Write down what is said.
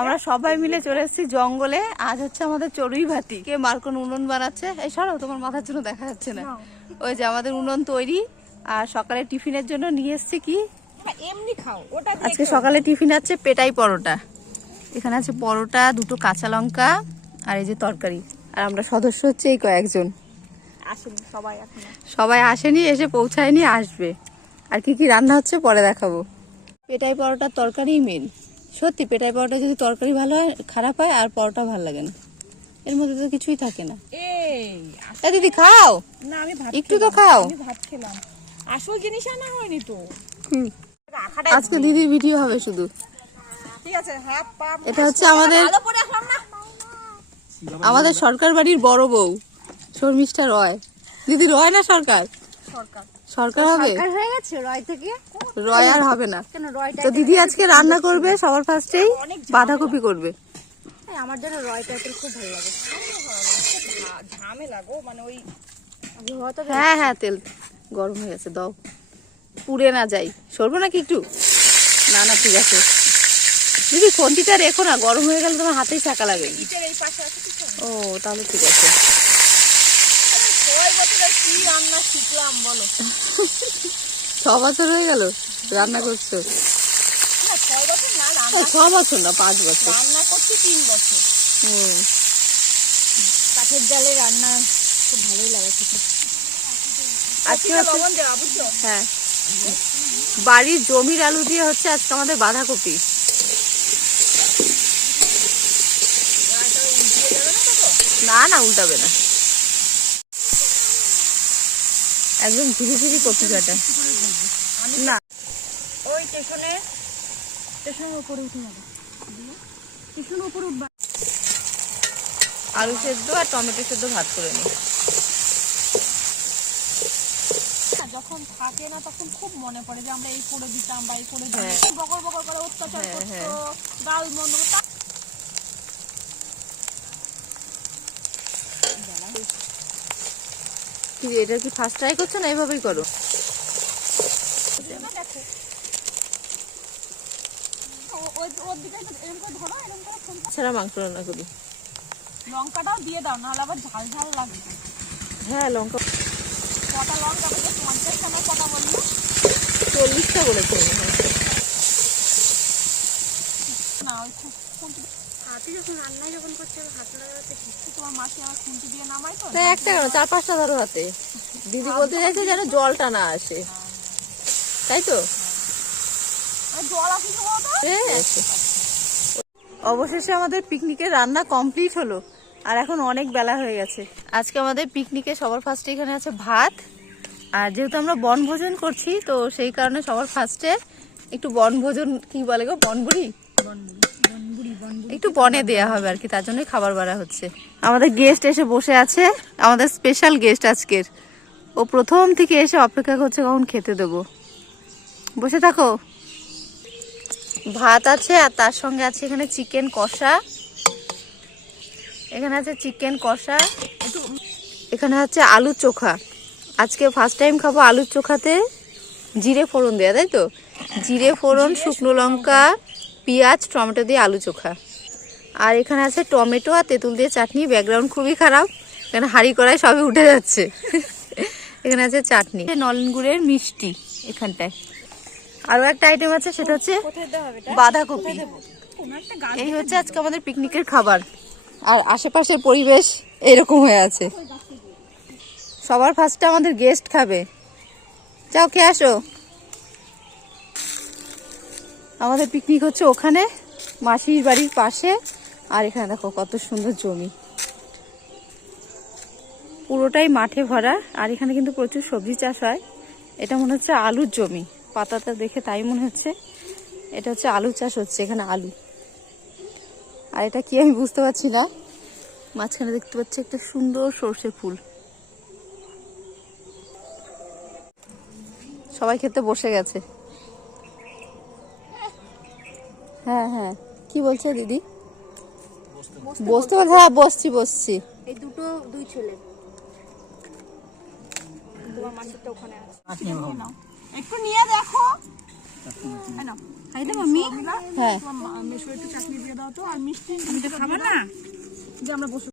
আমরা সবাই মিলে চলে এসেছি জঙ্গলে। আজ হচ্ছে আমাদের চড়ুই ভাতি। কে মার্কন উনুন বানাচ্ছে? এই সরো তোমার মাথার জন্য দেখা যাচ্ছে না। ওই যে আমাদের উনুন তৈরি। আর সকালে টিফিনের জন্য নিয়ে এসেছি কি? এমনি খাও। ওটা আজকে সকালে টিফিন আছে পেটাই পরোটা। এখানে আছে পরোটা দুটো কাঁচা লঙ্কা আর এই যে তরকারি। আর আমরা সদস্য হচ্ছে এই কয়েকজন। আসেনি সবাই সবাই আসেনি এসে পৌঁছায়নি আসবে। আর কি কি রান্না হচ্ছে পরে দেখাবো। পেটাই পরোটার তরকারি মেন সত্যি পেটাই পরোটা যদি তরকারি ভালো হয় খারাপ হয় আর পরোটা ভালো লাগে না। এর মধ্যে তো কিছুই থাকে না। এই দিদি খাও। না আমি ভাত একটু তো খাও। আমি ভাত খেলাম। আসল জিনিস আনা হয়নি তো। আজকে দিদির ভিডিও হবে শুধু। ঠিক আছে হাত পা এটা হচ্ছে আমাদের আমাদের সরকার বাড়ির বড় বউ শর্মিষ্ঠা রয়। দিদি রয় না সরকার? সরকার। সরকার হবে? হয়ে গেছে রয় থেকে? রয় আর হবে না। কেন রয়টা তো দিদি আজকে রান্না করবে সবার ফার্স্টেই বাঁধাকপি করবে। আমার জন্য রয় টাইপের খুব ভালো লাগে। ঝামেলা গো মানে ওই হ্যাঁ হ্যাঁ তেল গরম হয়ে গেছে দাও। পুড়ে না যাই। সরবো নাকি একটু? না না ঠিক আছে। দিদি খন্তিটা রেখো না গরম হয়ে গেলে তোমার হাতেই চাকা লাগে। ইটের এই পাশে আছে কিছু ও তাহলে ঠিক আছে ছয় বছরের কি রান্না শিখলাম বলো ছ বছর হয়ে গেল রান্না করছ? রান্না ছ বছর না পাঁচ বছর। রান্না করছি তিন বছর। কাঠের জালে রান্না খুব ভালোই লাগে আজকে হ্যাঁ। বাড়ির জমির আলু দিয়ে হচ্ছে আজকে আমাদের বাঁধাকপি। না না উল্টাবে না। একদম ঝিরি ঝিরি কপি কাটা না। ওই স্টেশনে স্টেশনের উপরে উঠে যাবে। স্টেশনের উপরে উঠবা। আলু সেদ্ধ আর টমেটো সেদ্ধ ভাত করে নি। যখন থাকে না তখন খুব মনে পড়ে যে আমরা এই করে দিতাম বা এই করে হ্যাঁ। দিতাম বকর বকর করে অত্যাচার হ্যাঁ, করতো হ্যাঁ। গাল মন্দ কি এটা কি ফার্স্ট ট্রাই করছ না এভাবেই করো? না, ছাড়া মাংস রান্না করি। লঙ্কাটাও দিয়ে দাও নাহলে আবার ঝাল ঝাল লাগবে। হ্যাঁ লঙ্কা। কটা লঙ্কা বলতে পঞ্চাশ টাকা কটা বলল? চল্লিশটা বলেছে। না একটা চার পাঁচটা ধরো হাতে। দিদি বলতে চাইছে যেন জলটা না আসে। তাই তো। অবশেষে আমাদের পিকনিকের রান্না কমপ্লিট হলো, আর এখন অনেক বেলা হয়ে গেছে। আজকে আমাদের পিকনিকে সবার ফার্স্টে এখানে আছে ভাত, আর যেহেতু আমরা বনভোজন করছি, তো সেই কারণে সবার ফার্স্টে একটু বনভোজন, কি বলে গো? বনবুড়ি একটু বনে দেয়া হবে আর কি তার জন্যই খাবার বাড়া হচ্ছে। আমাদের গেস্ট এসে বসে আছে আমাদের স্পেশাল গেস্ট আজকের। ও প্রথম থেকে এসে অপেক্ষা করছে কখন খেতে দেবো। বসে থাকো। ভাত আছে আর তার সঙ্গে আছে এখানে চিকেন কষা। এখানে আছে চিকেন কষা। এখানে আছে আলু চোখা। আজকে ফার্স্ট টাইম খাব আলুর চোখাতে। জিরে ফোড়ন দেয়া তাই তো? জিরে ফোড়ন শুকনো লঙ্কা পেঁয়াজ টমেটো দিয়ে আলু চোখা। আর এখানে আছে টমেটো আর তেঁতুল দিয়ে চাটনি। ব্যাকগ্রাউন্ড খুবই খারাপ এখানে হাঁড়ি কড়াই সবই উঠে যাচ্ছে। এখানে আছে চাটনি। নলেন গুড়ের মিষ্টি এখানটায়। আরও একটা আইটেম আছে সেটা হচ্ছে বাঁধাকপি। এই হচ্ছে আজকে আমাদের পিকনিকের খাবার। আর আশেপাশের পরিবেশ এরকম হয়ে আছে। সবার ফার্স্টে আমাদের গেস্ট খাবে। যাও কে আসো। আমাদের পিকনিক হচ্ছে ওখানে, মাসির বাড়ির পাশে, আর এখানে দেখো কত সুন্দর জমি। পুরোটাই মাঠে ভরা, আর এখানে কিন্তু প্রচুর সবজি চাষ হয়। এটা মনে হচ্ছে আলুর জমি, পাতাটা দেখে তাই মনে হচ্ছে। এটা হচ্ছে আলু চাষ হচ্ছে, এখানে আলু। আর এটা কি আমি বুঝতে পারছি না, মাঝখানে দেখতে পাচ্ছি একটা সুন্দর সর্ষে ফুল। সবাই খেতে বসে গেছে। হ্যাঁ হ্যাঁ। কি বলছে দিদি? বসতে বলছে হ্যাঁ বসছি বসছি। এই দুটো দুই ছেলে। তোমার ওখানে আছে। একটু নিয়ে দেখো। খাই দেবো আমি হ্যাঁ। মেশো একটু চাটনি দিয়ে দাও তো আর মিষ্টি আমি না? যে আমরা বসে